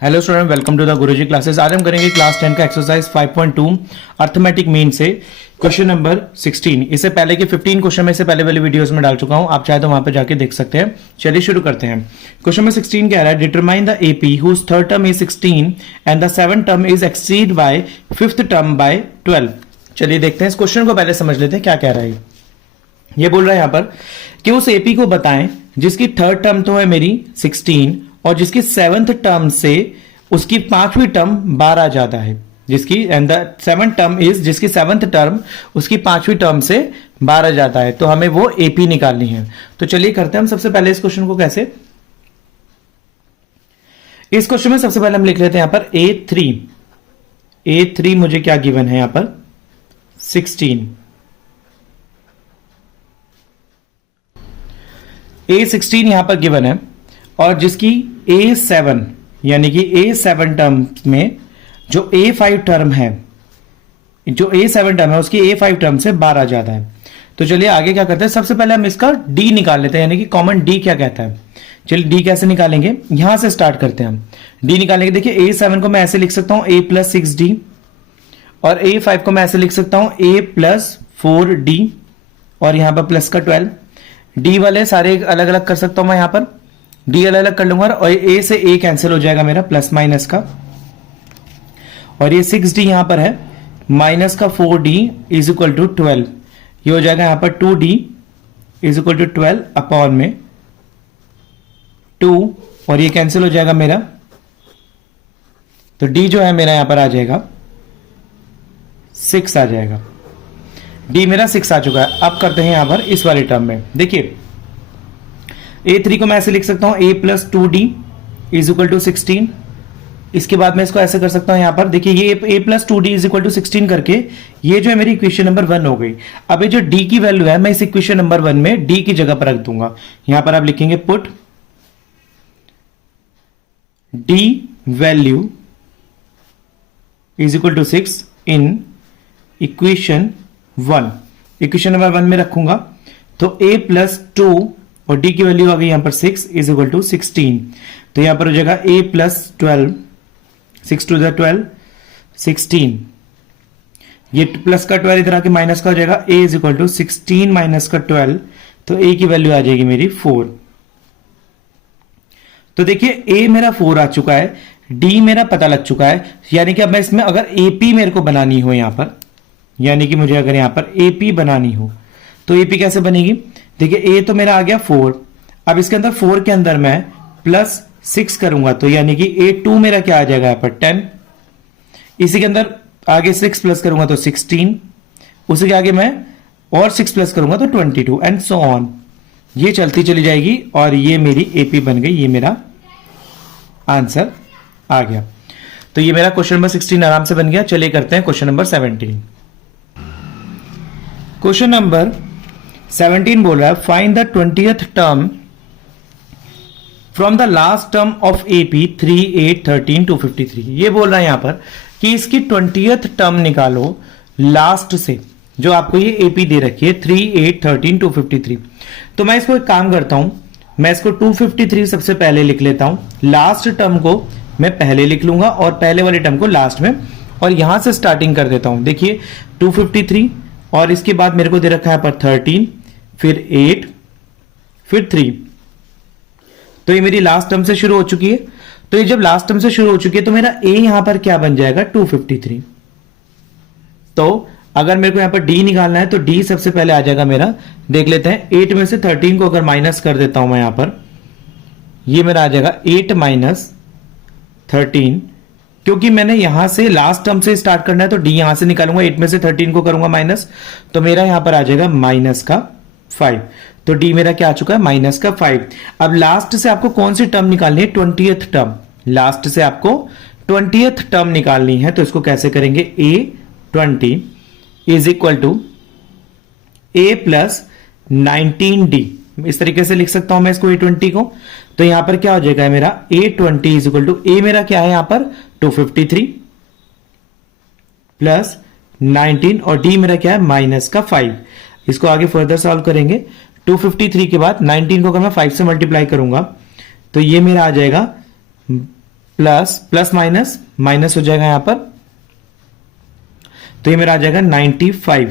Hello student, welcome to the Guruji classes. आज हम करेंगे क्लास 10 का एक्सरसाइज 5.2 अर्थमेटिक मीन से क्वेश्चन नंबर 16। इससे पहले के 15 क्वेश्चन में से पहले वाली वीडियोस में डाल चुका हूं, आप चाहे तो वहां पे जाके देख सकते हैं। चलिए शुरू करते हैं। क्वेश्चन नंबर 16 कह रहा है determine the AP whose third term is 16 and the seventh term is exceed by fifth term by 12। चलिए देखते हैं, इस क्वेश्चन को पहले समझ लेते हैं क्या कह रहा है। ये बोल रहा है यहां पर कि उस एपी को बताएं जिसकी थर्ड टर्म तो है मेरी 16 और जिसकी सेवंथ टर्म से उसकी पांचवी टर्म 12 ज्यादा है, जिसकी and the seventh term is जिसकी सेवंथ टर्म उसकी पांचवी टर्म से 12 ज्यादा है, तो हमें वो एपी निकालनी है। तो चलिए करते हैं हम सबसे पहले इस क्वेश्चन को कैसे। इस क्वेश्चन में सबसे पहले हम लिख लेते हैं यहां पर A3 मुझे क्या गिवन है यहां पर 16। A16 यहां पर गिवन है और जिसकी A7 यानी कि A7 टर्म में जो A5 टर्म है, जो A7 टर्म है उसकी A5 टर्म से 12 ज्यादा है। तो चलिए आगे क्या करते हैं, सबसे पहले हम इसका D निकाल लेते हैं, यानी कि कॉमन D क्या कहता है। चलिए D कैसे निकालेंगे, यहां से स्टार्ट करते हैं हम। D निकालेंगे, देखिए A7 को मैं ऐसे लिख सकता हूं A प्लस 6D और A5 को मैं ऐसे लिख सकता हूं A प्लस 4D और यहां पर प्लस का 12। D वाले सारे अलग अलग कर सकता हूं मैं, यहां पर D अलग अलग कर लूंगा और A से A कैंसिल हो जाएगा मेरा प्लस माइनस का, और ये 6D यहां पर है माइनस का 4D इज इक्वल टू 12। ये हो जाएगा यहां पर 2D is equal to 12 upon में 2 और ये कैंसिल हो जाएगा मेरा, तो D जो है मेरा यहां पर आ जाएगा 6 आ जाएगा। D मेरा 6 आ चुका है। अब करते हैं यहां पर इस वाले टर्म में, देखिए A3 को मैं ऐसे लिख सकता हूं A plus 2D is equal to 16। इसके बाद मैं इसको ऐसे कर सकता हूं यहां पर, देखिए ये A plus 2D is equal to 16 करके ये जो है मेरी इक्वेशन नंबर 1 हो गई। अब ये जो D की वैल्यू है मैं इस इक्वेशन नंबर 1 में D की जगह पर रख दूंगा। यहां पर आप लिखेंगे put D value is equal to 6 in equation 1। Equation number 1 में रखूंगा तो A प्लस 2 और D की वैल्यू आ गई यहां पर 6 इज इक्वल टू 16। तो यहां पर हो जाएगा A प्लस 12, 6 टू द 12 16, ये प्लस का 12 इधर आके माइनस का हो जाएगा A is equal to 16 minus का 12, तो A की वैल्यू आ जाएगी मेरी 4। तो देखिए A मेरा 4 आ चुका है, D मेरा पता लग चुका है, यानी कि अब मैं इसमें अगर AP मेरे को बनानी हो यहां पर, यानी कि मुझे अगर यहां पर AP बनानी हो तो AP कैसे बनेगी, देखिए A तो मेरा आ गया 4, अब इसके अंदर 4 के अंदर मैं प्लस 6 करूंगा तो यानी कि A2 मेरा क्या आ जाएगा यहां पर 10, इसी के अंदर आगे 6 प्लस करूंगा तो 16, उसी के आगे मैं और 6 प्लस करूंगा तो 22 एंड सो ऑन। ये चलती चली जाएगी और ये मेरी AP बन गई, ये मेरा आंसर आ गया। तो ये मेरा क्वेश्चन नंबर 16 आराम से बन गया। चलिए करते हैं क्वेश्चन नंबर 17। क्वेश्चन नंबर 17 बोल रहा है find the 20th term from the last term of AP 3, 8, 13 to 53। ये बोल रहा है यहां पर कि इसकी 20th टर्म निकालो लास्ट से, जो आपको ये AP दे रखी है 3, 8, 13 to 53। तो मैं इसको एक काम करता हूं, मैं इसको 253 सबसे पहले लिख लेता हूं, लास्ट टर्म को मैं पहले लिख लूंगा और पहले वाले टर्म को लास्ट में, और यहां से स्टार्टिंग कर देता हूं। देखिए 253 और इसके बाद मेरे को दे रखा है पर 13, फिर 8, फिर 3, तो ये मेरी लास्ट टर्म से शुरू हो चुकी है। तो ये जब लास्ट टर्म से शुरू हो चुकी है तो मेरा A यहां पर क्या बन जाएगा 253। तो अगर मेरे को यहां पर D निकालना है तो D सबसे पहले आ जाएगा मेरा, देख लेते हैं 8 में से 13 को अगर माइनस कर देता हूं मैं यहां पर, ये मेरा आ जाएगा 8 माइनस 13, क्योंकि मैंने यहां से लास्ट टर्म से स्टार्ट करना है तो D यहां से निकालूंगा, 8 में से 13 को करूंगा माइनस, तो मेरा यहां पर आ जाएगा माइनस का 5। तो D मेरा क्या आ चुका है माइनस का 5। अब लास्ट से आपको कौन सी टर्म निकालनी है, 20th टर्म। लास्ट से आपको 20th टर्म निकालनी है, तो इसको कैसे करेंगे, A20 is equal to A plus 19D, इस तरीके से लिख सकता हूं मैं इसको A20 को। तो यहां पर क्या हो जाएगा मेरा A20 is equal to A मेरा क्या है यहां पर 253 प्लस 19 और D मेरा क्या है माइनस का 5। इसको आगे फर्दर सॉल्व करेंगे, 253 के बाद 19 को अगर मैं 5 से मल्टीप्लाई करूंगा तो ये मेरा आ जाएगा प्लस प्लस माइनस माइनस हो जाएगा यहां पर, तो ये मेरा आ जाएगा 95।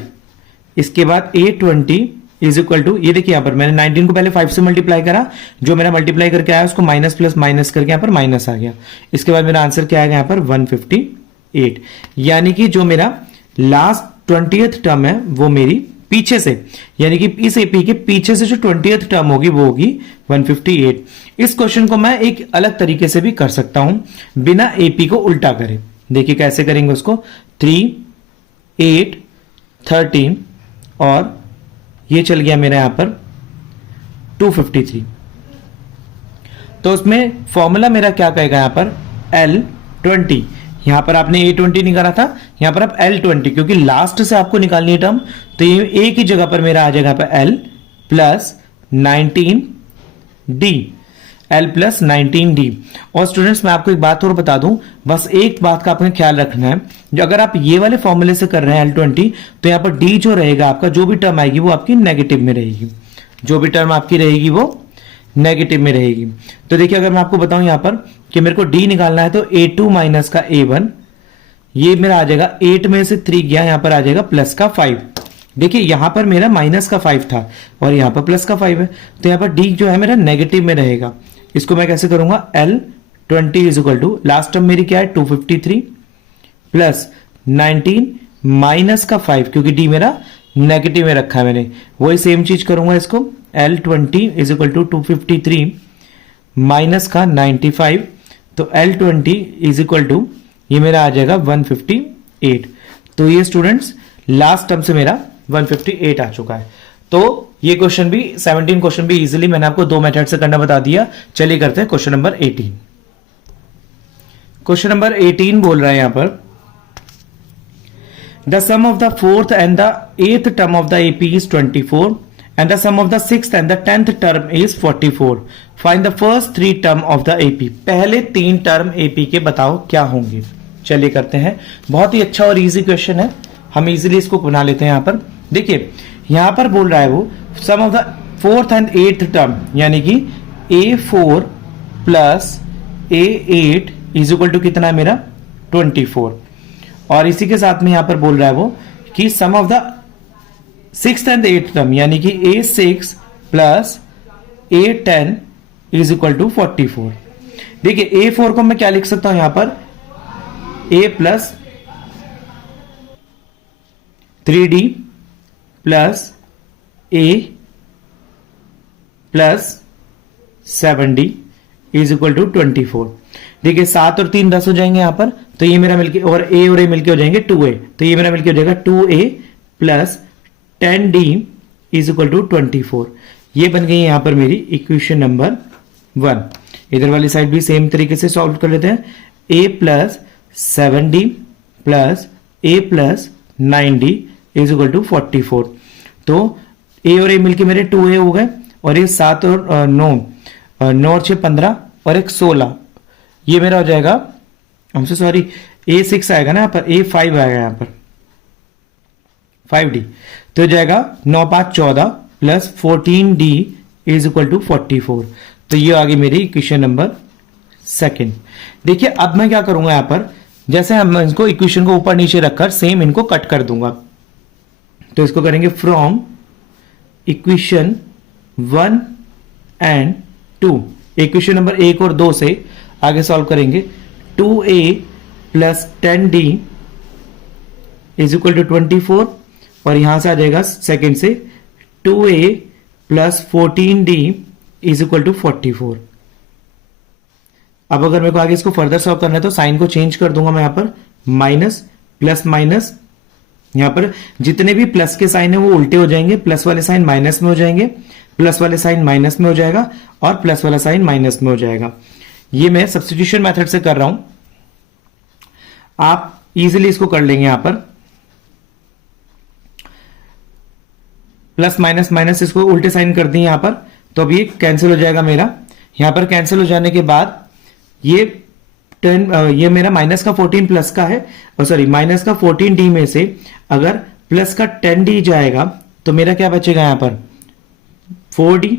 इसके बाद A20 इज इक्वल टू, ये देखिए यहां पर मैंने 19 को पहले 5 से मल्टीप्लाई करा, जो मेरा मल्टीप्लाई करके आया उसको माइनस प्लस माइनस करके यहां पर माइनस आ गया। इसके बाद मेरा आंसर क्या आएगा यहां पर 158, यानी कि जो मेरा लास्ट 20th टर्म है वो मेरी पीछे से, यानी कि इस एपी के पीछे से जो 20th टर्म होगी वो होगी 158। इस क्वेश्चन को मैं एक अलग तरीके से भी कर सकता हूं बिना एपी को उल्टा करे। देखिए कैसे करेंगे उसको, 3, 8, 13 और ये चल गया मेरा यहां पर 253। तो उसमें फॉर्मूला मेरा क्या कहेगा यहां पर L20, यहां पर आपने A20 निकाला था, यहां पर आप L20, क्योंकि लास्ट से आपको निकालनी है टर्म, तो ये एक ही जगह पर मेरा आ जाएगा पर L plus 19D, L plus 19D। और स्टूडेंट्स मैं आपको एक बात और बता दूं, बस एक बात का आपने ख्याल रखना है, जो अगर आप ये वाले फॉर्मूले से कर रहे हैं L20, तो यहां पर D जो रहेगा आपका, जो भी टर्म आएगी वो आपकी नेगेटिव में रहेगी, जो भी टर्म आपकी रहेगी वो नेगेटिव में रहेगी। तो देखिए अगर मैं आपको बताऊं यहां पर कि मेरे को D निकालना है, तो A2 माइनस का A1, ये मेरा आ जाएगा 8 में से 3 गया, यहां पर आ जाएगा प्लस का 5। देखिए यहां पर मेरा माइनस का 5 था और यहां पर प्लस का 5 है, तो यहां पर D जो है मेरा नेगेटिव में रहेगा। इसको मैं कैसे करूंगा, L20 is equal to, last term मेरी क्या है 253 प्लस 19 माइनस का 5, क्योंकि D मेरा नेगेटिव में रखा है मैंने, वही सेम चीज करूंगा इसको, L20 is equal to 253 minus का 95, तो L20 इज इक्वल टू ये मेरा आ जाएगा 158। तो ये स्टूडेंट्स लास्ट टर्म से मेरा 158 आ चुका है। तो ये क्वेश्चन भी 17 क्वेश्चन भी इजीली मैंने आपको 2 मेथड से करना बता दिया। चलिए करते हैं क्वेश्चन नंबर 18। क्वेश्चन नंबर 18 बोल रहा है यहां पर, the sum of the 4th and the 8th term of the AP is 24 and the sum of the 6th and the 10th term is 44. Find the first 3 term of the AP. पहले 3 term AP के बताओ क्या होंगे। चलिए करते हैं, बहुत ही अच्छा और इजी क्वेश्चन है, हम इजीली इसको बना लेते हैं। यहां पर देखिए, यहां पर बोल रहा है वो sum of the 4th and 8th term, यानी कि A4 plus A8 is equal to कितना है मेरा 24, और इसी के साथ में यहां पर बोल रहा है वो कि sum of the 6th and 8th term, यानी कि A6 plus A10 is equal to 44। देखिए A4 को मैं क्या लिख सकता हूं यहां पर, A plus 3D plus A plus 7D is equal to 24। देखिए 7 और 3 10 हो जाएंगे यहां पर, तो ये मेरा मिलके, और A मिलके हो जाएंगे 2A, तो ये मेरा मिलके हो जाएगा 2A plus 10D is equal to 24। ये बन गई यहां पर मेरी इक्वेशन नंबर 1। इधर वाली साइड भी सेम तरीके से सॉल्व कर लेते हैं, A plus 7D plus A प्लस 9D इज इक्वल टू 44। तो A और A मिलके मेरे 2A हो गए, और ये 7 और 9 और 6 15 और एक 16, ये मेरा हो जाएगा, हमसे सॉरी A6 आएगा ना यहाँ पर, A5 आएगा यहाँ पर 5D, तो हो जाएगा 9 5 14 plus 14D is equal to 44। तो ये आ गई मेरी इक्वेशन नंबर 2। देखिए अब मैं क्या करूंगा यहां पर, जैसे हम इसको इक्वेशन को ऊपर नीचे रखकर सेम इनको कट कर दूंगा, तो इसको करेंगे from equation 1 and 2, equation number 1 और 2 से आगे सॉल्व करेंगे। 2A plus 10D is equal to 24, और यहां से आ जाएगा सेकंड से 2A plus 14D is equal to 44। अब अगर मेरे को आगे इसको फर्दर सॉल्व करना है तो साइन को चेंज कर दूंगा मैं यहां पर, माइनस प्लस माइनस, यहां पर जितने भी प्लस के साइन है वो उल्टे हो जाएंगे, प्लस वाले साइन माइनस में हो जाएंगे, प्लस वाले साइन माइनस में हो जाएगा, और प्लस वाला साइन माइनस में हो जाएगा। ये मैं सब्स्टिट्यूशन मेथड से कर रहा हूं, आप इजीली इसको कर लेंगे। यहां पर प्लस माइनस माइनस इसको उल्टे साइन कर दिए यहां पर, तो अब ये कैंसिल हो जाएगा मेरा। यहां पर कैंसिल हो जाने के बाद ये 10, ये मेरा माइनस का 14 प्लस का है, सॉरी माइनस का 14D में से अगर प्लस का 10D जाएगा तो मेरा क्या बचेगा यहां पर 4D,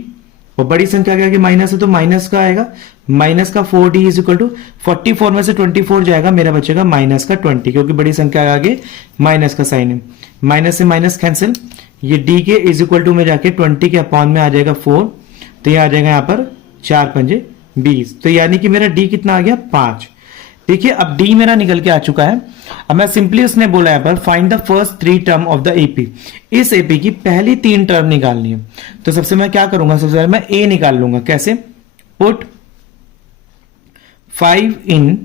और बड़ी संख्या के आगे माइनस है तो माइनस का आएगा, माइनस का 4d इज इक्वल टू 44 में से 24 जाएगा, मेरा बचेगा माइनस का 20, क्योंकि बड़ी संख्या के आगे माइनस का साइन है। माइनस से माइनस कैंसिल, ये d के इज इक्वल टू में जाके 20 के अपॉन में आ जाएगा 4, तो ये आ जाएगा यहाँ पर 4 पंजे 20, तो यानी कि मेरा d कितना आ गया 5। देखिए अब d मेरा निकल के आ चुका है। अब मैं सिंपली उसने बोला यहाँ पर find the first 3 term of the AP, इस एपी की पहली 3 टर्म निकालनी है। तो सबसे मैं क्या करूंगा, सबसे पहले मैं a निकाल लूंगा। कैसे? पुट 5 इन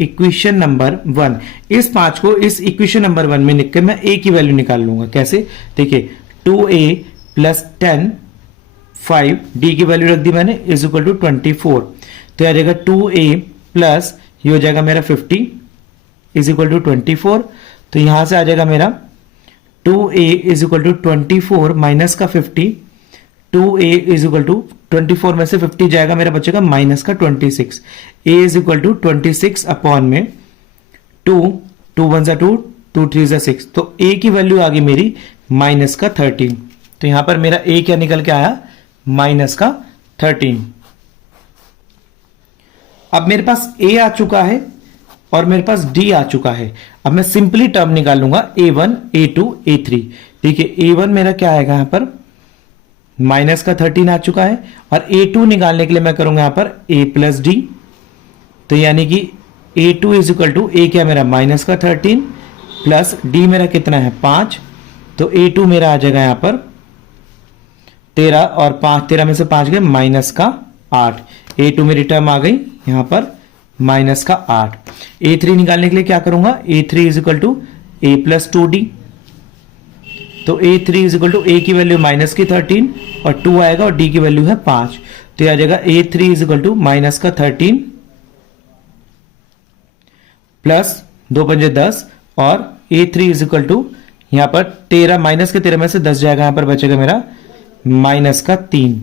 इक्वेशन नंबर 1, इस 5 को इस इक्वेशन नंबर 1 में लिख के मैं a की वैल्यू निकाल लूंगा। कैसे? देखिए 2a प्लस 10 5 d की वैल्यू रख दी मैंने इज इक्वल टू 24, तो आ जाएगा 2a प्लस ये हो जाएगा मेरा 50 इज इक्वल टू 24, तो यहां से आ जाएगा मेरा 2a is equal to 24 minus का 50, 2a इज इक्वल टू 24 में से 50 जाएगा, मेरा बचेगा माइनस का 26, a is equal to 26 upon में 2 1 जा 2 2 3 जा 6, तो a की वैल्यू आ गई मेरी माइनस का 13। तो यहां पर मेरा a क्या निकल के आया, माइनस का 13। अब मेरे पास a आ चुका है और मेरे पास d आ चुका है। अब मैं सिंपली टर्म निकाल लूंगा a1 a2 a3। देखिए a1 मेरा क्या आएगा यहां पर, माइनस का 13 आ चुका है, और a2 निकालने के लिए मैं करूंगा यहां पर a प्लस डी, तो यानी कि a2 is equal to a क्या मेरा माइनस का 13 प्लस d मेरा कितना है 5, तो a2 मेरा आ जाएगा यहां पर 13 और 5 13 में से 5 गए माइनस का 8, a2 मेरी टर्म आ गई यहां पर माइनस का 8। a3 निकालने के लिए क्या करूंगा, a3 is equal to a plus 2d, तो a3 is equal to a की वैल्यू माइनस की 13 और 2 आएगा और d की वैल्यू है 5, तो ये आ जाएगा a3 is equal to minus का 13 प्लस 2 पंजे 10 और a3 इज इक्वल टू यहां पर 13 माइनस के 13 में से 10 जाएगा, यहां पर बचेगा मेरा माइनस का 3,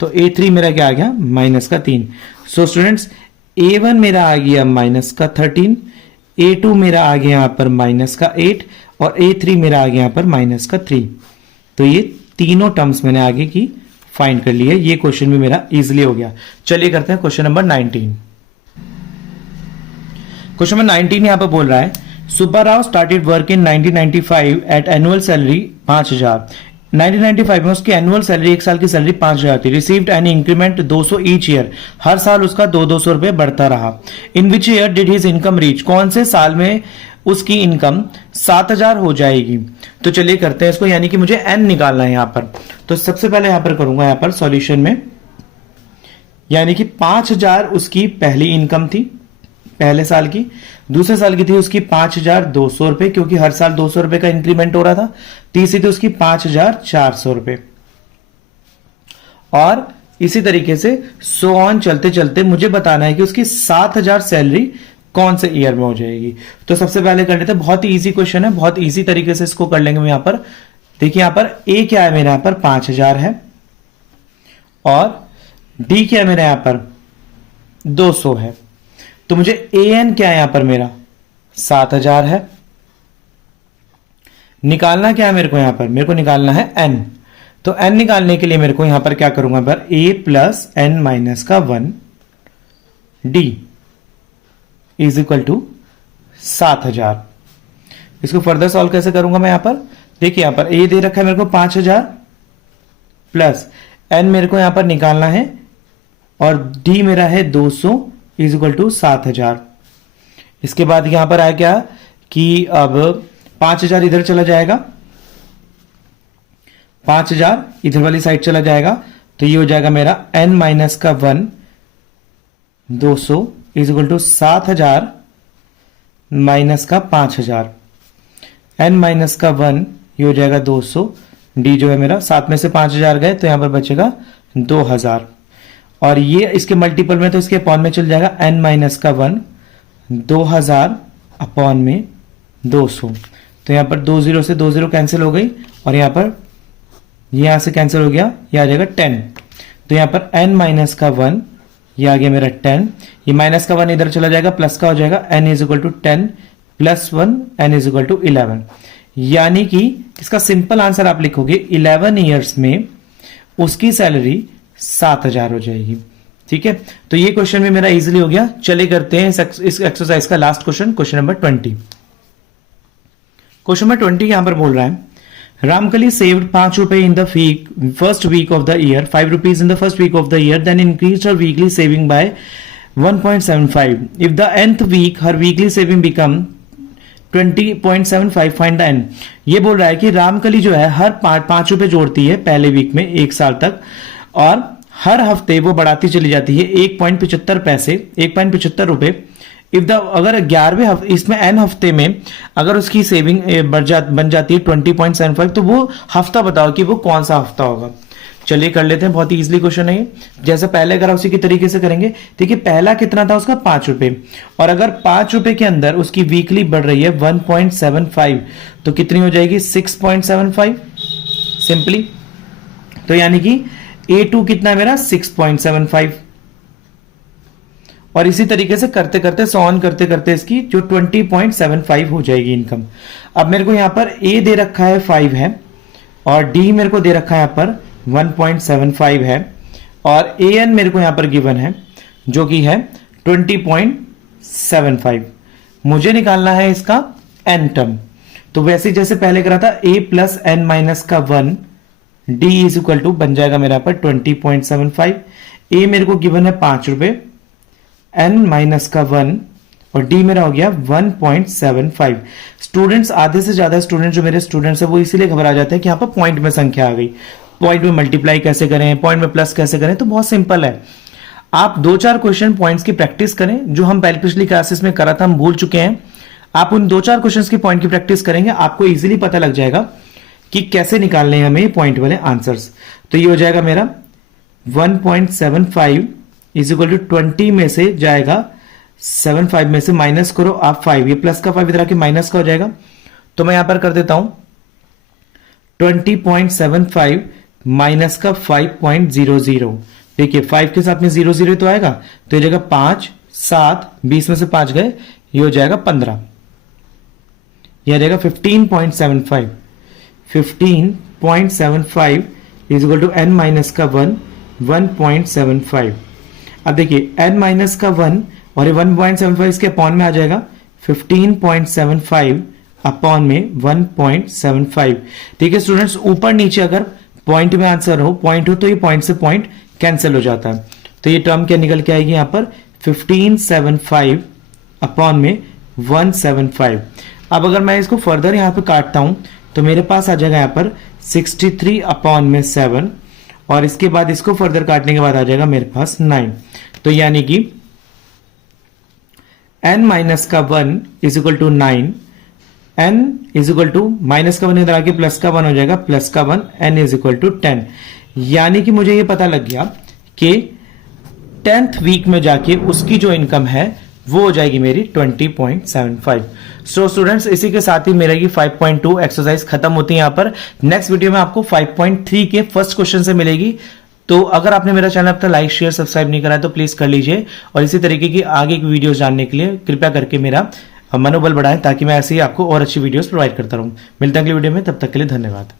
तो a3 मेरा क्या आ गया माइनस का 3। सो स्टूडेंट्स a1 मेरा आ गया माइनस का 13, a2 मेरा आ गया यहां पर माइनस का 8 और a3 मेरा आ गया यहां पर माइनस का 3। तो ये तीनों टर्म्स मैंने आगे की फाइंड कर ली है। ये क्वेश्चन भी मेरा इजीली हो गया। चलिए करते हैं क्वेश्चन नंबर 19। क्वेश्चन नंबर 19 यहां पर बोल रहा है Subba Rao started work in 1995 at annual salary 5000। 1995 में उसकी एनुअल सैलरी, एक साल की सैलरी 5000 थी। Received an increment 200 each year, हर साल उसका 200 रुपए बढ़ता रहा। In which year did his income reach, कौन से साल में उसकी इनकम 7000 हो जाएगी। तो चलिए करते हैं इसको, यानी कि मुझे एन निकालना है यहां पर। तो सबसे पहले यहां पर करूंगा यहां पर सॉल्यूशन में, यानी कि 5000 उसकी पहली इनकम थी पहले साल की, दूसरे साल की थी उसकी 5200 रुपए, क्योंकि हर साल 200 रुपए का इंक्रीमेंट हो रहा था। तीसरी थी उसकी 5400 रुपए, और इसी तरीके से सो ऑन चलते चलते मुझे बताना है कि उसकी 7000 सैलरी कौन से ईयर में हो जाएगी। तो सबसे पहले कर लेते हैं, बहुत ही इजी क्वेश्चन है, बहुत इजी तरीके से इसको कर लेंगे। मैं यहां पर देखिए, यहां पर ए क्या है मेरे यहां पर 5000 है, और डी क्या है मेरे यहां पर 200 है। तो मुझे ए एन क्या है यहां पर मेरा 7000 है। निकालना क्या है मेरे को, यहां पर मेरे को निकालना है एन। तो एन निकालने के लिए मेरे को यहां पर क्या करूंगा, पर ए प्लस एन माइनस का 1 डी इज इक्वल टू 7000। इसको फर्दर सॉल्व कैसे करूंगा मैं यहां पर, देखिए यहां पर ए दे रखा है मेरे को 5000 प्लस एन मेरे को यहां पर निकालना है, और डी मेरा है 200 इज इक्वल टू 7000। इसके बाद यहां पर आया क्या कि अब 5000 इधर चला जाएगा, 5000 इधर वाली साइड चला जाएगा, तो ये हो जाएगा मेरा n माइनस का 1 200 इज इक्वल टू 7000 माइनस का 5000, n माइनस का 1 ये हो जाएगा 200, डी जो है मेरा 7 में से 5000 गए तो यहां पर बचेगा 2000, और ये इसके मल्टीपल में तो इसके अपॉन में चल जाएगा n माइनस का 1 2000 अपॉन में 200। तो यहां पर 20 से 20 कैंसिल हो गई, और यहां पर यहां से कैंसिल हो गया, ये आ जाएगा 10। तो यहां पर n माइनस का 1 ये आ गया मेरा 10, ये माइनस का 1 इधर चला जाएगा, प्लस का हो जाएगा n is equal to 10 plus 1 n is equal to 11। यानी कि इसका सिंपल आंसर आप लिखोगे 11 ईयर्स में उसकी सैलरी 7,000 हो जाएगी। ठीक है, तो ये क्वेश्चन भी मेरा इजीली हो गया। चले करते हैं इस एक्सरसाइज का last question, question number 20। Question number 20 यहां पर बोल रहा है, Ramkali saved 5 rupees in the first week of the year, 5 rupees in the first week of the year, then increased her weekly saving by 1.75. If the nth week her weekly saving become 20.75, find the n। ये बोल रहा है कि रामकली जो है हर 5 रुपए जोड़ती है पहले वीक में 1 साल तक, और हर हफ्ते वो बढ़ाती चली जाती है 1.75 पैसे, 1.75 रुपए। इफ द अगर 11वें इसमें एन हफ्ते में अगर उसकी सेविंग बन जाती है 20.75, तो वो हफ्ता बताओ कि वो कौन सा हफ्ता होगा। चलिए कर लेते हैं, बहुत ही इजीली क्वेश्चन है ये। जैसे पहले अगर उसी की तरीके से करेंगे, देखिए पहला कितना था उसका 5 रुपए, और अगर 5 रुपए के अंदर उसकी वीकली बढ़ रही है 1.75, तो कितनी हो जाएगी 6.75 सिंपली। तो यानी कि A2 कितना है मेरा 6.75, और इसी तरीके से करते करते सॉन करते करते इसकी जो 20.75 हो जाएगी इनकम। अब मेरे को यहां पर A दे रखा है 5 है, और D मेरे को दे रखा है यहां पर 1.75 है, और AN मेरे को यहां पर गिवन है जो कि है 20.75। मुझे निकालना है इसका N टर्म। तो वैसे जैसे पहले करा था A प्लस N माइनस का 1, D इज इक्वल टू बन जाएगा मेरा पर 20.75। A मेरे को गिवन है 5 रुपए, N माइनस का 1, और D मेरा हो गया 1.75। स्टूडेंट्स, आधे से ज्यादा स्टूडेंट जो मेरे स्टूडेंट्स है वो इसीलिए घबरा जाते हैं कि यहाँ पर पॉइंट में संख्या आ गई, पॉइंट में मल्टीप्लाई कैसे करें, पॉइंट में प्लस कैसे करें। तो बहुत सिंपल है, आप 2-4 क्वेश्चन पॉइंट्स की प्रैक्टिस करें, जो हम पहले पिछली क्लासेस में करा था हम भूल चुके हैं। आप उन 2-4 क्वेश्चन की पॉइंट की प्रैक्टिस करेंगे, आपको इजिली पता लग जाएगा कि कैसे निकालने हैं हमें पॉइंट वाले आंसर्स। तो ये हो जाएगा मेरा 1.75 इज इक्वल टू 20 में से जाएगा 75 में से माइनस करो आप 5, ये प्लस का 5 इधर आके माइनस का हो जाएगा। तो मैं यहां पर कर देता हूं 20.75 माइनस का 5.00। देखिए 5 के साथ में 00 तो आएगा, तो ये जाएगा 5, 7, 20 में से 5 गए, ये हो जाएगा 15, यह जाएगा 15.75। 15.75 is equal to n minus का 1, 1.75। अब देखिए n माइनस का 1 और ये 1.75 इसके अपॉन में आ जाएगा, 15.75 अपॉन में 1.75। ठीक है स्टूडेंट्स, ऊपर नीचे अगर पॉइंट में आंसर हो, पॉइंट हो, तो ये पॉइंट से पॉइंट कैंसिल हो जाता है। तो ये टर्म क्या निकल के आएगी यहां पर 1575 अपॉन में 175। अब अगर मैं इसको फर्दर यहां पर काटता हूं तो मेरे पास आ जाएगा यहां पर 63 अपॉन में 7, और इसके बाद इसको फर्दर काटने के बाद आ जाएगा मेरे पास 9। तो यानी कि n माइनस का 1 is equal to 9, n is equal to minus का 1 इधर आके प्लस का 1 हो जाएगा, प्लस का 1, n इज इक्वल टू 10। यानी कि मुझे ये पता लग गया कि 10th वीक में जाके उसकी जो इनकम है वो हो जाएगी मेरी 20.75। सो स्टूडेंट्स, इसी के साथ ही मेरा ये 5.2 एक्सरसाइज खत्म होती है। यहाँ पर नेक्स्ट वीडियो में आपको 5.3 के फर्स्ट क्वेश्चन से मिलेगी। तो अगर आपने मेरा चैनल अब तक लाइक शेयर सब्सक्राइब नहीं करा है तो प्लीज कर लीजिए, और इसी तरीके की आगे की वीडियोस जानने के लिए कृपया करके मेरा मनोबल बढ़ाएं, ताकि मैं ऐसे ही आपको और अच्छी वीडियोस प्रोवाइड करता रहूं। मिलते हैं अगली वीडियो में, तब तक के लिए धन्यवाद।